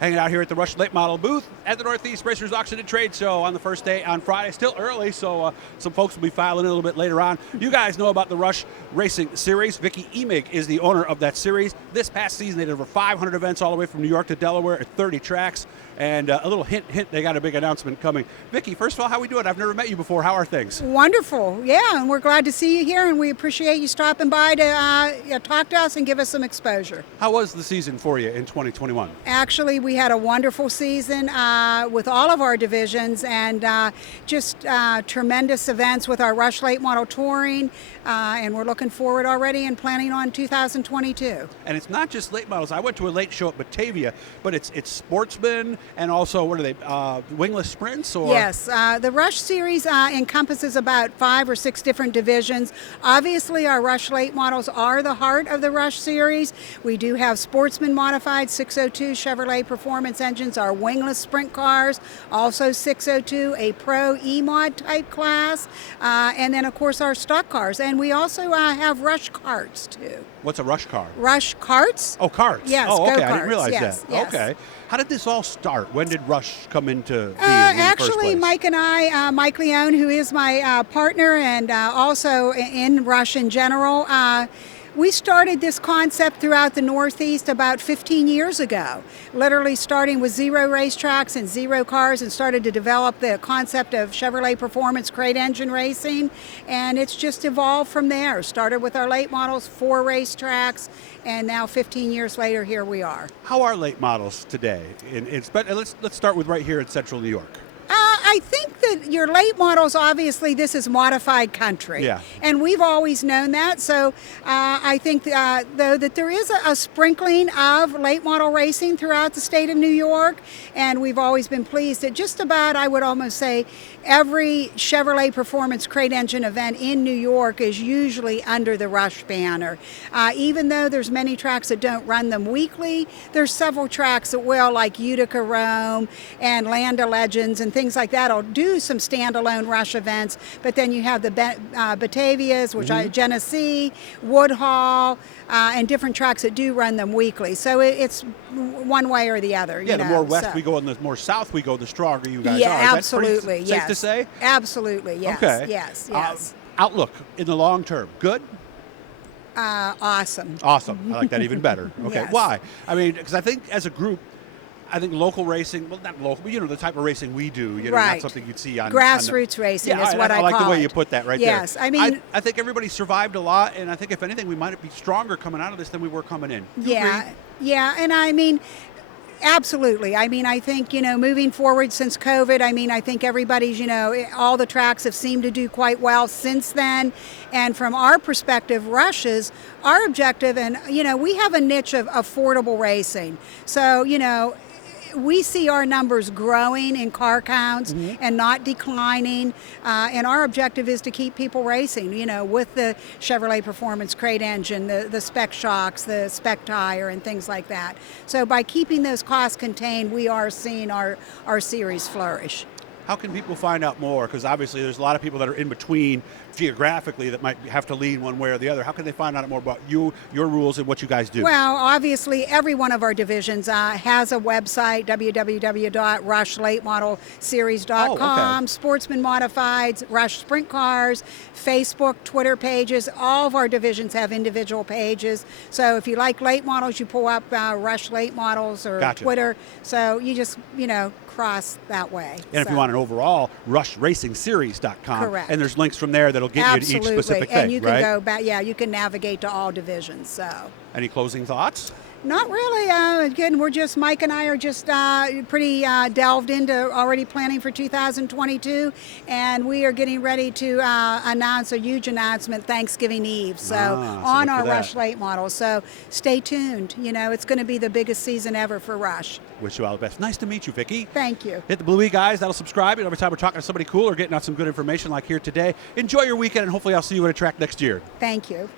Hanging out here at the RUSH Late Model booth at the Northeast Racers Auction and Trade Show on the first day on Friday. Still early, so some folks will be filing in a little bit later on. You guys know about the RUSH Racing Series. Vicki Emig is the owner of that series. This past season, they did over 500 events all the way from New York to Delaware at 30 tracks. And a little hint, they got a big announcement coming. Vicki, first of all, how are we doing? I've never met you before. How are things? Wonderful. Yeah, and we're glad to see you here, and we appreciate you stopping by to talk to us and give us some exposure. How was the season for you in 2021? Actually, we had a wonderful season with all of our divisions, and just tremendous events with our RUSH Late Model Touring, and we're looking forward already and planning on 2022. And it's not just late models. I went to a late show at Batavia, but it's sportsmen and also, what are they, wingless sprints? Or? Yes, the RUSH series encompasses about 5 or 6 different divisions. Obviously, our RUSH Late Models are the heart of the RUSH series. We do have sportsman modified 602 Chevrolet Performance engines, our wingless sprint cars, also 602, a Pro E-Mod type class, and then, of course, our stock cars. And we also have RUSH carts, too. What's a RUSH car? RUSH carts. Oh, carts. Yes, oh, okay. go-karts. I didn't realize yes, that. Yes. Okay. How did this all start? When did RUSH come into being in the first Actually, place? Mike and I, Mike Leone, who is my partner and also in RUSH in general, we started this concept throughout the Northeast about 15 years ago, literally starting with 0 racetracks and 0 cars, and started to develop the concept of Chevrolet Performance crate engine racing, and it's just evolved from there. Started with our late models, 4 racetracks, and now 15 years later, here we are. How are late models today? Let's start with right here in Central New York. I think that your late models, obviously, this is modified country. Yeah. And we've always known that. So I think, though, that there is a sprinkling of late model racing throughout the state of New York. And we've always been pleased that just about, I would almost say, every Chevrolet Performance crate engine event in New York is usually under the RUSH banner. Even though there's many tracks that don't run them weekly, there's several tracks that will, like Utica Rome and Land of Legends and things like that. Will do some standalone RUSH events, but then you have the Batavias, which are Genesee, Woodhall, and different tracks that do run them weekly. So it's one way or the other. Yeah, you the know, more west we go and the more south we go, the stronger you guys are. Yeah, Is absolutely. That safe to say? Absolutely. Yes. Okay. Yes. Outlook in the long term, good? Awesome. Awesome. I like that even better. Okay. Yes. Why? I mean, because I think as a group, I think local racing, well, not local, but the type of racing we do, right. Not something you'd see on grassroots racing is what I like call the way it. you put that right yes. there. I mean, I think everybody survived a lot, and I think if anything, we might be stronger coming out of this than we were coming in. Yeah, and I mean, absolutely. I mean, I think, moving forward since COVID, I think everybody's, all the tracks have seemed to do quite well since then. And from our perspective, RUSH's, our objective, and, we have a niche of affordable racing. So, we see our numbers growing in car counts and not declining. And our objective is to keep people racing, with the Chevrolet Performance crate engine, the spec shocks, the spec tire, and things like that. So by keeping those costs contained, we are seeing our series flourish. How can people find out more? Because obviously there's a lot of people that are in between geographically that might have to lean one way or the other. How can they find out more about you, your rules, and what you guys do? Well, obviously every one of our divisions has a website, www.rushlatemodelseries.com, okay. Sportsman Modifieds, RUSH Sprint Cars, Facebook, Twitter pages. All of our divisions have individual pages. So if you like late models, you pull up RUSH Late Models or Gotcha. Twitter. So you just, cross that way. And if you want an overall, RushRacingSeries.com. Correct. And there's links from there that'll get Absolutely. you to each specific thing, and you can right? go back. Yeah, you can navigate to all divisions. So. Any closing thoughts? Not really. Again, Mike and I are just pretty delved into already planning for 2022, and we are getting ready to announce a huge announcement Thanksgiving Eve. So on our RUSH Late Model. So stay tuned. It's going to be the biggest season ever for RUSH. Wish you all the best. Nice to meet you, Vicki. Thank you. Hit the Blue E guys. That'll subscribe. And every time we're talking to somebody cool or getting out some good information like here today, enjoy your weekend, and hopefully I'll see you at a track next year. Thank you.